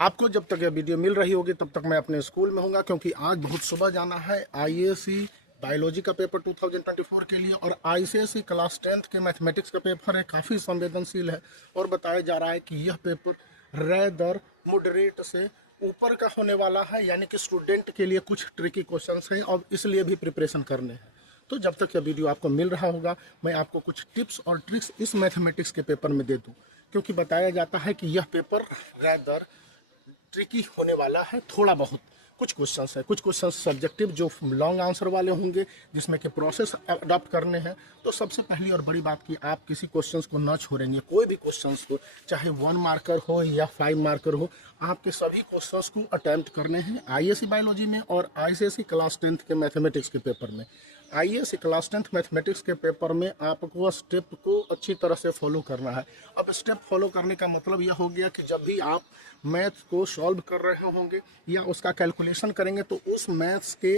आपको जब तक यह वीडियो मिल रही होगी तब तक मैं अपने स्कूल में हूँगा, क्योंकि आज बहुत सुबह जाना है आईएएससी बायोलॉजी का पेपर 2024 के लिए। और आईसीएसई क्लास 10th के मैथमेटिक्स का पेपर है, काफ़ी संवेदनशील है। और बताया जा रहा है कि यह पेपर रेदर मॉडरेट से ऊपर का होने वाला है, यानी कि स्टूडेंट के लिए कुछ ट्रिकी क्वेश्चंस हैं और इसलिए भी प्रिपरेशन करने हैं। तो जब तक यह वीडियो आपको मिल रहा होगा मैं आपको कुछ टिप्स और ट्रिक्स इस मैथमेटिक्स के पेपर में दे दूँ, क्योंकि बताया जाता है कि यह पेपर रेदर ट्रिकी होने वाला है। थोड़ा बहुत कुछ क्वेश्चंस है, कुछ क्वेश्चंस सब्जेक्टिव जो लॉन्ग आंसर वाले होंगे, जिसमें कि प्रोसेस अडॉप्ट करने हैं। तो सबसे पहली और बड़ी बात कि आप किसी क्वेश्चंस को न छोड़ेंगे, कोई भी क्वेश्चंस को, चाहे 1 मार्कर हो या 5 मार्कर हो, आपके सभी क्वेश्चंस को अटेम्प्ट करने हैं आईएससी बायोलॉजी में और आईसीएसई क्लास 10th के मैथमेटिक्स के पेपर में। आईएएस क्लास 10th मैथमेटिक्स के पेपर में आपको स्टेप को अच्छी तरह से फॉलो करना है। अब स्टेप फॉलो करने का मतलब यह हो गया कि जब भी आप मैथ को सॉल्व कर रहे होंगे या उसका कैलकुलेशन करेंगे, तो उस मैथ्स के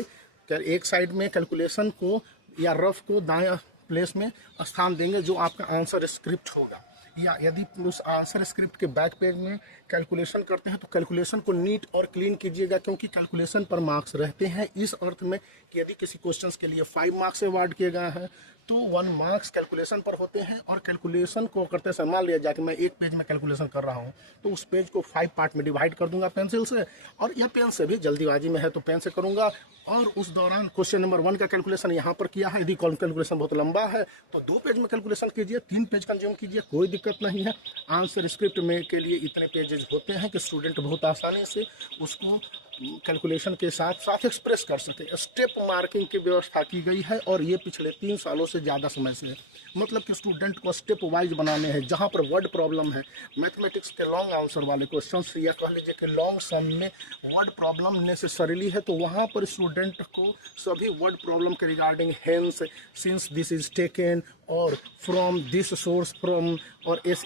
एक साइड में कैलकुलेशन को या रफ को दाएं प्लेस में स्थान देंगे, जो आपका आंसर स्क्रिप्ट होगा। या यदि उस आंसर स्क्रिप्ट के बैक पेज में कैलकुलेशन करते हैं तो कैलकुलेशन को नीट और क्लीन कीजिएगा, क्योंकि कैलकुलेशन पर मार्क्स रहते हैं। इस अर्थ में कि यदि किसी क्वेश्चंस के लिए 5 मार्क्स अवार्ड किए गए हैं तो 1 मार्क्स कैलकुलेशन पर होते हैं। और कैलकुलेशन को करते समय मान लिया जाए कि मैं एक पेज में कैलकुलेशन कर रहा हूँ, तो उस पेज को 5 पार्ट में डिवाइड कर दूंगा पेंसिल से, और या पेन से भी, जल्दीबाजी में है तो पेन से करूंगा। और उस दौरान क्वेश्चन नंबर 1 का कैलकुलेशन यहाँ पर किया है। यदि कैलकुलेशन बहुत लंबा है तो 2 पेज में कैलकुलेशन कीजिए, 3 पेज कंज्यूम कीजिए, कोई दिक्कत नहीं है। आंसर स्क्रिप्ट में के लिए इतने पेजेस होते हैं कि स्टूडेंट बहुत आसानी से उसको कैलकुलेशन के साथ साथ एक्सप्रेस कर सके। स्टेप मार्किंग की व्यवस्था की गई है और ये पिछले 3 सालों से ज़्यादा समय से है। मतलब कि स्टूडेंट को स्टेप वाइज बनाने हैं। जहाँ पर वर्ड प्रॉब्लम है, मैथमेटिक्स के लॉन्ग आंसर वाले क्वेश्चन या कह लीजिए कि लॉन्ग सम में वर्ड प्रॉब्लम नेसेसरीली है, तो वहाँ पर स्टूडेंट को सभी वर्ड प्रॉब्लम के regarding hence, since this is taken और फ्रॉम दिस सोर्स फ्रॉम और एस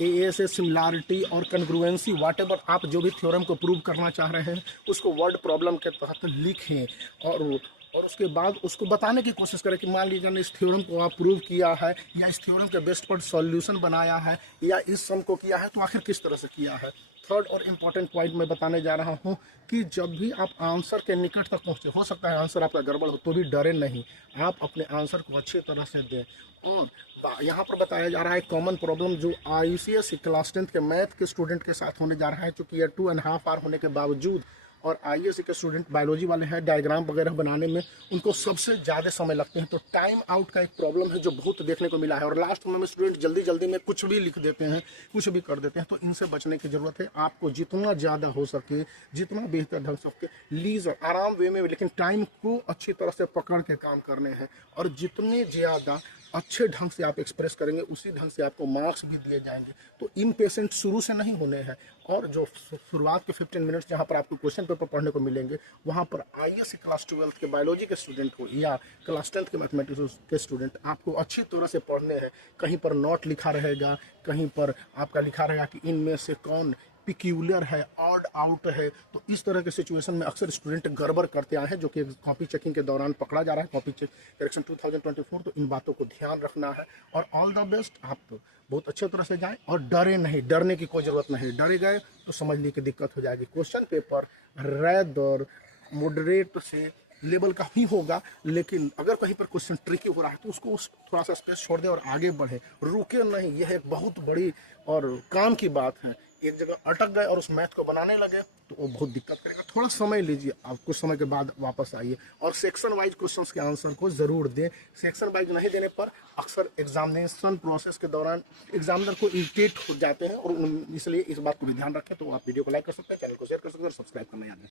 ए एस सिमिलैरिटी और कन्ग्रुएंसी, वाट एवर आप जो भी थ्योरम को प्रूव करना चाह रहे हैं उसको वर्ड प्रॉब्लम के तहत लिखें। और उसके बाद उसको बताने की कोशिश करें कि मान लीजिए इस थ्योरम को आप प्रूव किया है या इस थ्योरम के बेस्ट पर सॉल्यूशन बनाया है या इस सम को किया है, तो आखिर किस तरह से किया है। थर्ड और इम्पॉर्टेंट पॉइंट मैं बताने जा रहा हूँ कि जब भी आप आंसर के निकट तक पहुँचे, हो सकता है आंसर आपका गड़बड़ हो, तो भी डरे नहीं, आप अपने आंसर को अच्छी तरह से दें। और यहाँ पर बताया जा रहा है कॉमन प्रॉब्लम जो आईसीएसई क्लास 10th के मैथ के स्टूडेंट के साथ होने जा रहा है, चूँकि यह 2.5 आवर होने के बावजूद और आईएएससी के स्टूडेंट बायोलॉजी वाले हैं, डायग्राम वगैरह बनाने में उनको सबसे ज़्यादा समय लगते हैं। तो टाइम आउट का एक प्रॉब्लम है जो बहुत देखने को मिला है, और लास्ट में स्टूडेंट जल्दी जल्दी में कुछ भी लिख देते हैं, कुछ भी कर देते हैं। तो इनसे बचने की ज़रूरत है। आपको जितना ज़्यादा हो सके, जितना बेहतर ढंग से सके, लीजर आराम वे में, लेकिन टाइम को अच्छी तरह से पकड़ के काम करने हैं। और जितने ज़्यादा अच्छे ढंग से आप एक्सप्रेस करेंगे उसी ढंग से आपको मार्क्स भी दिए जाएंगे। तो इम्पेशेंट शुरू से नहीं होने हैं। और जो शुरुआत के 15 मिनट्स जहाँ पर आपको क्वेश्चन पेपर पढ़ने को मिलेंगे, वहाँ पर आईएएससी क्लास 12th के बायोलॉजी के स्टूडेंट को या क्लास 10th के मैथमेटिक्स के स्टूडेंट आपको अच्छी तरह से पढ़ने हैं। कहीं पर नोट लिखा रहेगा, कहीं पर आपका लिखा रहेगा कि इनमें से कौन पिक्यूलियर है, ऑड आउट है। तो इस तरह के सिचुएशन में अक्सर स्टूडेंट गड़बड़ करते आए हैं, जो कि कॉपी चेकिंग के दौरान पकड़ा जा रहा है, कॉपी चेक करेक्शन 2024। तो इन बातों को ध्यान रखना है। और ऑल द बेस्ट, आप तो बहुत अच्छे तरह से जाएं और डरे नहीं, डरने की कोई ज़रूरत नहीं। डरे गए तो समझ ली कि दिक्कत हो जाएगी। क्वेश्चन पेपर रेदर मॉडरेट से लेवल का ही होगा, लेकिन अगर कहीं पर क्वेश्चन ट्रिकी हो रहा है तो उसको थोड़ा सा स्पेस छोड़ दे और आगे बढ़े, रुके नहीं। यह एक बहुत बड़ी और काम की बात है। एक जगह अटक गए और उस मैथ को बनाने लगे तो वो बहुत दिक्कत करेगा। थोड़ा समय लीजिए, आप कुछ समय के बाद वापस आइए और सेक्शन वाइज क्वेश्चंस के आंसर को जरूर दें। सेक्शन वाइज नहीं देने पर अक्सर एग्जामिनेशन प्रोसेस के दौरान एग्जामिनर को इरिटेट हो जाते हैं, और इसलिए इस बात को भी ध्यान रखें। तो आप वीडियो को लाइक कर सकते हैं, चैनल को शेयर कर सकते हैं और सब्सक्राइब करना याद रखें।